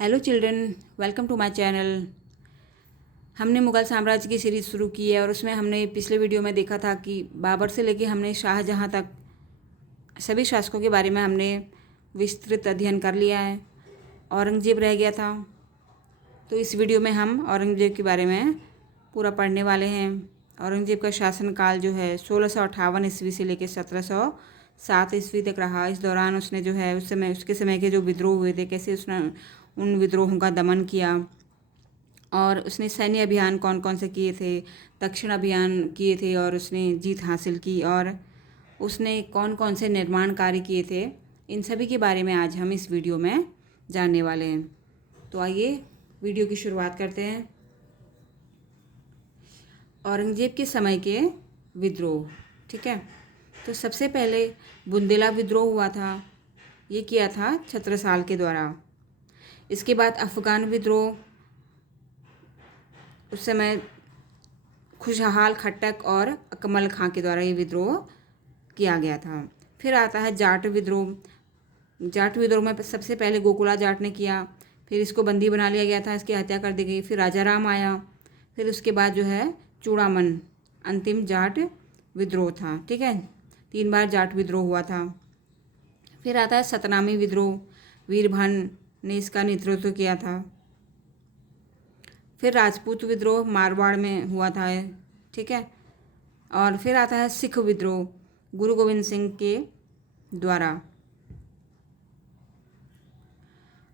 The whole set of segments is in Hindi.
Hello children, welcome to my channel. हमने मुग़ल साम्राज्य की सीरीज़ शुरू की है और उसमें हमने पिछले वीडियो में देखा था कि बाबर से लेके हमने शाहजहाँ तक सभी शासकों के बारे में हमने विस्तृत अध्ययन कर लिया है। औरंगज़ेब रह गया था, तो इस वीडियो में हम औरंगज़ेब के बारे में पूरा पढ़ने वाले हैं। औरंगज़ेब का शासनकाल जो है 1658 ईस्वी से लेकर 1707 ईस्वी तक रहा। इस दौरान उसने जो है उसके समय के जो विद्रोह हुए थे, कैसे उसने उन विद्रोहों का दमन किया और उसने सैन्य अभियान कौन कौन से किए थे, दक्षिण अभियान किए थे और उसने जीत हासिल की, और उसने कौन कौन से निर्माण कार्य किए थे, इन सभी के बारे में आज हम इस वीडियो में जानने वाले हैं। तो आइए वीडियो की शुरुआत करते हैं। औरंगज़ेब के समय के विद्रोह, ठीक है। तो सबसे पहले बुंदेला विद्रोह हुआ था, ये किया था छत्रसाल के द्वारा। इसके बाद अफ़गान विद्रोह, उस समय खुशहाल खट्टक और अकमल खां के द्वारा ये विद्रोह किया गया था। फिर आता है जाट विद्रोह। जाट विद्रोह में सबसे पहले गोकुला जाट ने किया, फिर इसको बंदी बना लिया गया था, इसकी हत्या कर दी गई। फिर राजा राम आया, फिर उसके बाद जो है चूड़ामन अंतिम जाट विद्रोह था, ठीक है। 3 बार जाट विद्रोह हुआ था। फिर आता है सतनामी विद्रोह, वीरभान ने इसका नेतृत्व किया था। फिर राजपूत विद्रोह मारवाड़ में हुआ था, ठीक है। और फिर आता है सिख विद्रोह, गुरु गोविंद सिंह के द्वारा।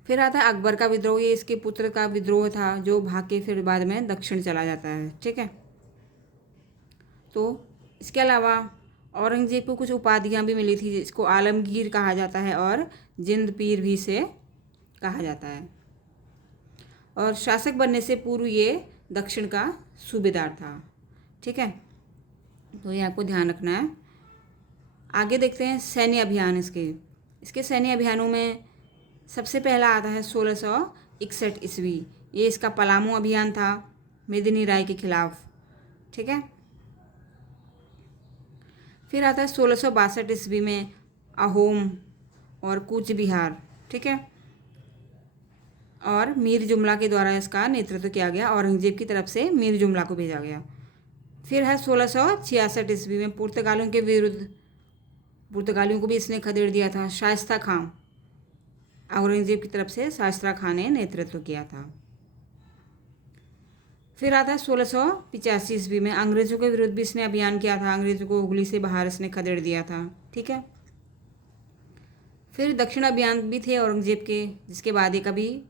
फिर आता है अकबर का विद्रोह, ये इसके पुत्र का विद्रोह था जो भाग के फिर बाद में दक्षिण चला जाता है, ठीक है। तो इसके अलावा औरंगज़ेब को कुछ उपाधियाँ भी मिली थी, जिसको आलमगीर कहा जाता है और जिंद पीर भी से कहा जाता है। और शासक बनने से पूर्व ये दक्षिण का सूबेदार था, ठीक है। तो ये आपको ध्यान रखना है। आगे देखते हैं सैन्य अभियान। इसके सैन्य अभियानों में सबसे पहला आता है 1661 ईस्वी। ये इसका पलामू अभियान था मेदिनी राय के खिलाफ, ठीक है। फिर आता है 1662 ईस्वी में अहोम और कूच बिहार, ठीक है। और मीर जुमला के द्वारा इसका नेतृत्व किया गया, औरंगज़ेब की तरफ से मीर जुमला को भेजा गया। फिर है 1666 ईस्वी में पुर्तगालियों के विरुद्ध, पुर्तगालियों को भी इसने खदेड़ दिया था, शाइस्ता खां, औरंगज़ेब की तरफ से शाइस्ता खां ने नेतृत्व किया था। फिर आता है 1685 ईस्वी में अंग्रेज़ों के विरुद्ध भी इसने अभियान किया था, अंग्रेज़ों को हुगली से बाहर इसने खदेड़ दिया था, ठीक है। फिर दक्षिण अभियान भी थे औरंगज़ेब के, जिसके बाद ये कभी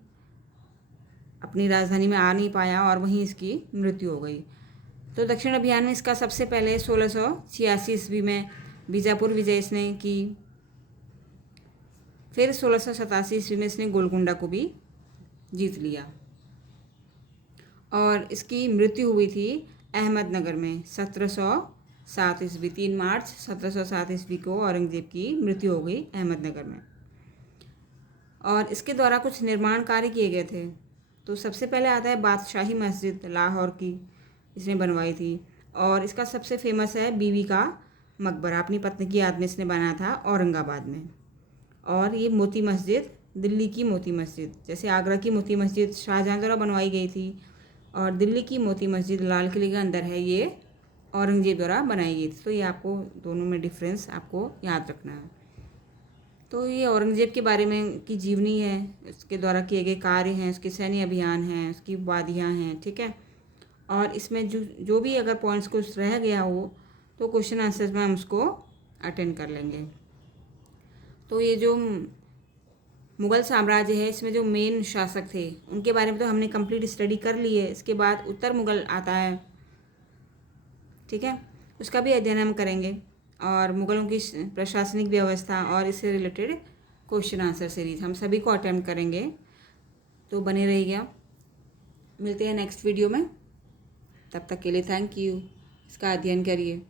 अपनी राजधानी में आ नहीं पाया और वहीं इसकी मृत्यु हो गई। तो दक्षिण अभियान में इसका सबसे पहले 1686 ईस्वी में बीजापुर विजय इसने की। फिर 1687 ईस्वी में इसने गोलकुंडा को भी जीत लिया और इसकी मृत्यु हुई थी अहमदनगर में 1707 ईस्वी। 3 मार्च 1707 ईस्वी को औरंगज़ेब की मृत्यु हो गई अहमदनगर में। और इसके द्वारा कुछ निर्माण कार्य किए गए थे। तो सबसे पहले आता है बादशाही मस्जिद लाहौर की, इसने बनवाई थी। और इसका सबसे फेमस है बीवी का मकबरा, अपनी पत्नी की याद में इसने बनाया था औरंगाबाद में। और ये मोती मस्जिद दिल्ली की मोती मस्जिद, जैसे आगरा की मोती मस्जिद शाहजहाँ द्वारा बनवाई गई थी और दिल्ली की मोती मस्जिद लाल किले के अंदर है, ये औरंगज़ेब द्वारा बनाई गई थी। तो ये आपको दोनों में डिफरेंस आपको याद रखना है। तो ये औरंगज़ेब के बारे में की जीवनी है, उसके द्वारा किए गए कार्य हैं, उसके सैन्य अभियान हैं, उसकी उपाधियाँ हैं, ठीक है। और इसमें जो भी अगर पॉइंट्स कुछ रह गया हो तो क्वेश्चन आंसर्स में हम उसको अटेंड कर लेंगे। तो ये जो मुग़ल साम्राज्य है, इसमें जो मेन शासक थे उनके बारे में तो हमने कंप्लीट स्टडी कर ली है। इसके बाद उत्तर मुग़ल आता है, ठीक है, उसका भी अध्ययन हम करेंगे। और मुग़लों की प्रशासनिक व्यवस्था और इससे रिलेटेड क्वेश्चन आंसर सीरीज हम सभी को अटेम्प्ट करेंगे। तो बने रहिएगा, मिलते हैं नेक्स्ट वीडियो में। तब तक के लिए थैंक यू। इसका अध्ययन करिए।